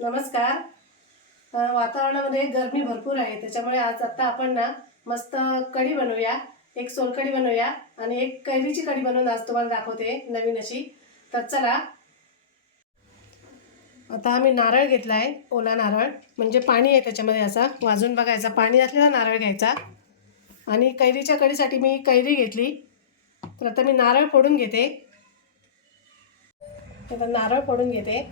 नमस्कार. वातावरणामध्ये गरमी भरपूर आहे, त्याच्यामुळे आता आपण ना मस्त कढी बनवूया. एक सोलकढी बनवूया आणि एक कैरीची कढी बनवून आज तुम्हाला दाखवते नवीन अशी. तर चला. आता आम्ही नारळ घेतला आहे, ओला नारळ, म्हणजे पाणी आहे त्याच्यामध्ये, असा वाजून बघायचा, पाणी असलेला नारळ घ्यायचा. आणि कैरीच्या कढीसाठी मी कैरी घेतली. तर आता मी नारळ फोडून घेते. आता नारळ फोडून घेते.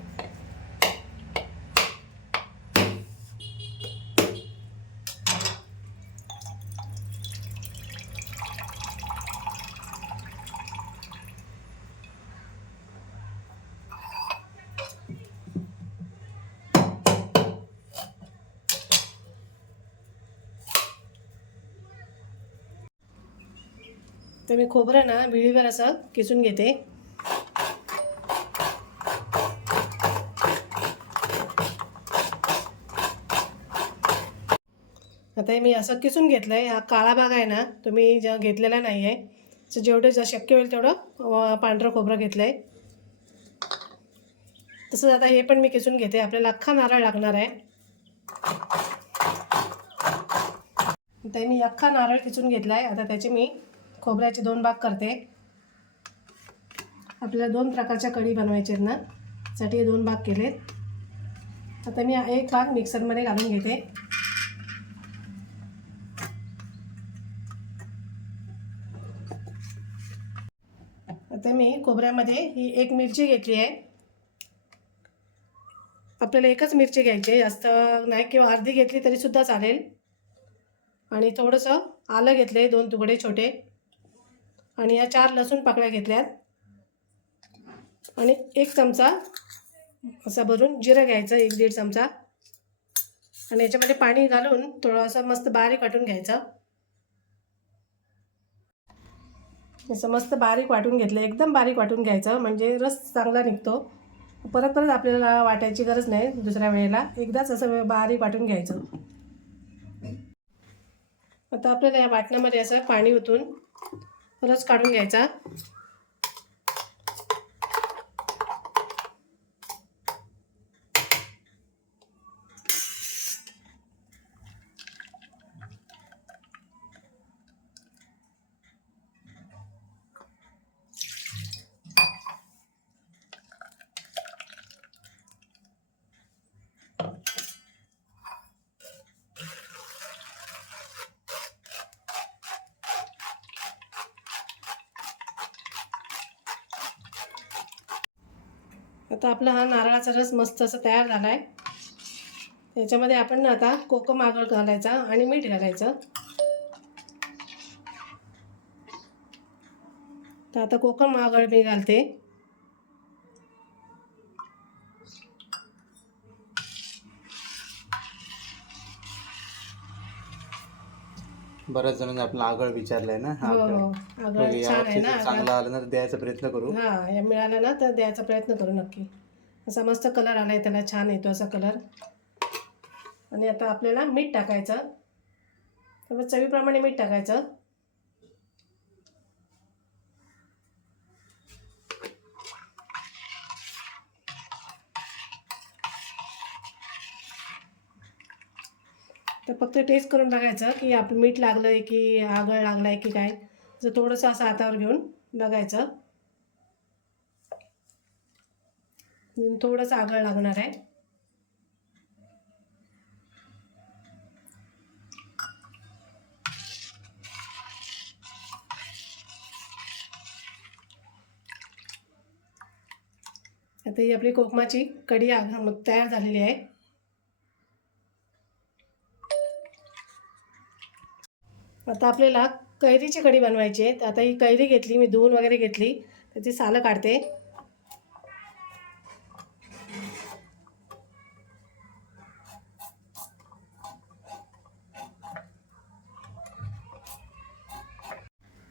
तर मी खोबरं ना विळीवर असं किसून घेते. आता हे मी असं किसून घेतलं आहे. हा काळा भाग आहे ना, तुम्ही घेतलेला नाही आहे. तर जेवढं शक्य होईल तेवढं पांढरं खोबरं घेतलं आहे. तसंच आता हे पण मी किसून घेते. आपल्याला अख्खा नारळ लागणार आहे. आता मी अख्खा नारळ किसून घेतला आहे. आता त्याचे मी खोबऱ्याचे 2 भाग करते. आपल्याला 2 प्रकारच्या कढी बनवायचे आहेत ना, त्यासाठी 2 भाग केलेत. आता मी एक भाग मिक्सरमध्ये घालून घेते. आता मी खोबऱ्यामध्ये ही एक मिरची घेतली आहे. आपल्याला एकच मिरची घ्यायची आहे, जास्त नाही, किंवा अर्धी घेतली तरी सुद्धा चालेल. आणि थोडंसं आलं घेतले 2 तुकडे छोटे. आणि या 4 लसूण पाकळ्या घेतल्यात. आणि 1 चमचा असा भरून जिरं घ्यायचं, 1-1.5 चमचा. आणि याच्यामध्ये पाणी घालून थोडंसं मस्त बारीक वाटून घ्यायचं. असं मस्त बारीक वाटून घेतलं, एकदम बारीक वाटून घ्यायचं, म्हणजे रस चांगला निघतो. परत परत आपल्याला वाटायची गरज नाही, दुसऱ्या वेळेला एकदाच असं बारीक वाटून घ्यायचं. आता आपल्याला या वाटणामध्ये असं पाणी ओतून रस काढून घ्यायचा. आता आपला हा नारळाचा रस मस्त असं तयार झाला आहे. त्याच्यामध्ये आपण आता कोकम आगळ घालायचा आणि मीठ घालायचं. तर आता कोकम आगळ मी घालते. बऱ्याच जणांनी आपला आगळ विचारलाय ना. हो हो, आगळ छान आहे ना. चांगला आलं ना तर द्यायचा प्रयत्न करू. हां, या मिळालं ना तर द्यायचा प्रयत्न करू नक्की. असा मस्त कलर आला आहे, त्याला छान येतो असा कलर. आणि आता आपल्याला मीठ टाकायचं. तर चवीप्रमाणे मीठ टाकायचं. तर फक्त टेस्ट करून बघायचं की आपलं मीठ लागलं आहे की आगळ लागलं आहे की काय. जर थोडंसं असं हातावर घेऊन बघायचं. थोडंसं आगळ लागणार आहे. आता ही आपली कोकमाची कढी तयार झालेली आहे. आता आपल्याला कैरीची कढी बनवायची आहे. तर आता ही कैरी घेतली, मी धुवून वगैरे घेतली, त्याची सालं काढते.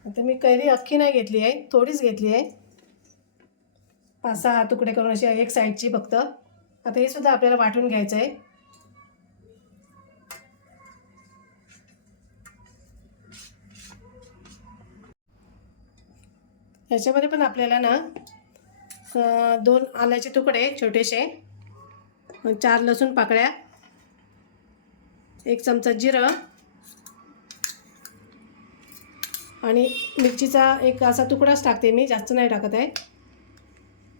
आता मी कैरी अख्खी नाही घेतली आहे, थोडीच घेतली आहे. 5-6 तुकडे करून अशी एक साईडची फक्त. आता हे सुद्धा आपल्याला वाटून घ्यायचं आहे. ह्याच्यामध्ये पण आपल्याला ना 2 आल्याचे तुकडे छोटेसे 4 लसूण पाकळ्या, 1 चमचा जिरं आणि मिरचीचा एक असा तुकडाच टाकते मी, जास्त नाही टाकत आहे.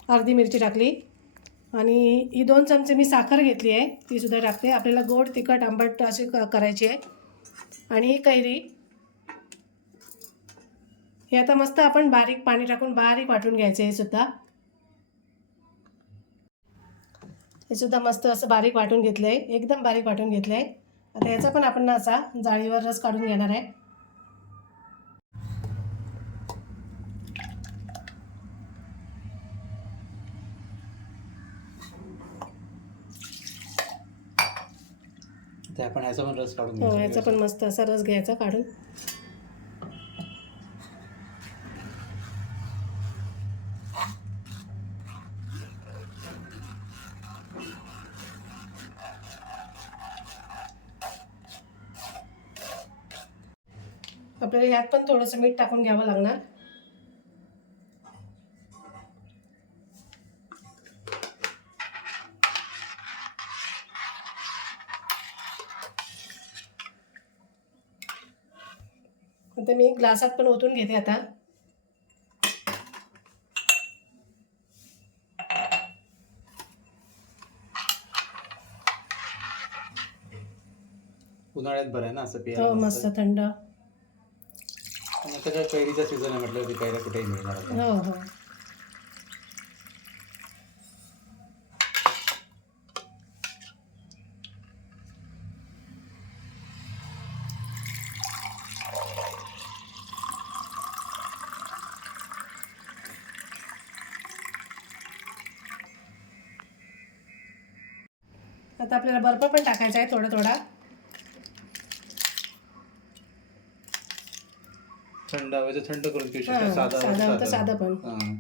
अर्धी मिरची टाकली आणि ही 2 चमचे मी साखर घेतली आहे, ती सुद्धा टाकते. आपल्याला गोड तिखट आंबट अशी करायची आहे. आणि ही कैरी, हे आता मस्त आपण बारीक पाणी टाकून बारीक वाटून घ्यायचं. हे सुद्धा मस्त असं बारीक वाटून घेतलं आहे, एकदम बारीक वाटून घेतलं आहे. आता याचा पण आपण असा जाळीवर रस काढून घेणार आहे. ते आपण ह्याचा पण रस काढून हो, घ्यायचा. याचा पण मस्त असा रस घ्यायचा काढून. आपल्याला ह्यात पण थोडंसं मीठ टाकून घ्यावं लागणार. आता मी ग्लासात पण ओतून घेते आता. उन्हाळ्यात बरं आहे ना असं हो, पियाला. मस्त थंड. आणि आता काय कैरीचा सीझन आहे म्हटलं की कैऱ्या कुठेही मिळणार आता. हो हो. आता आपल्याला बर्फ पण टाकायचा आहे थोडा थोडा. थंड हवेचं थंड करून पिऊ हां, शकतो. साधा साधा होतं, साधा. साधं पण. हां.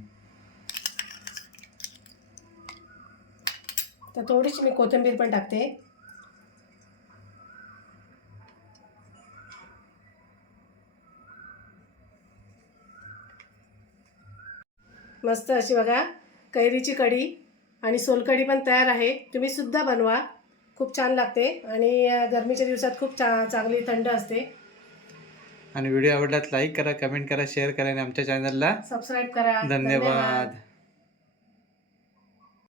तर थोडीशी मी कोथिंबीर पण टाकते. मस्त अशी बघा कैरीची कढी आणि सोलकढी पण तयार आहे. तुम्ही सुद्धा बनवा, खूप छान लागते आणि गरमीच्या दिवसात खूप चांगली थंड असते. आणि व्हिडिओ आवडल्यास लाईक करा, कमेंट करा, शेअर करा आणि आमच्या चॅनलला सबस्क्राईब करा. धन्यवाद.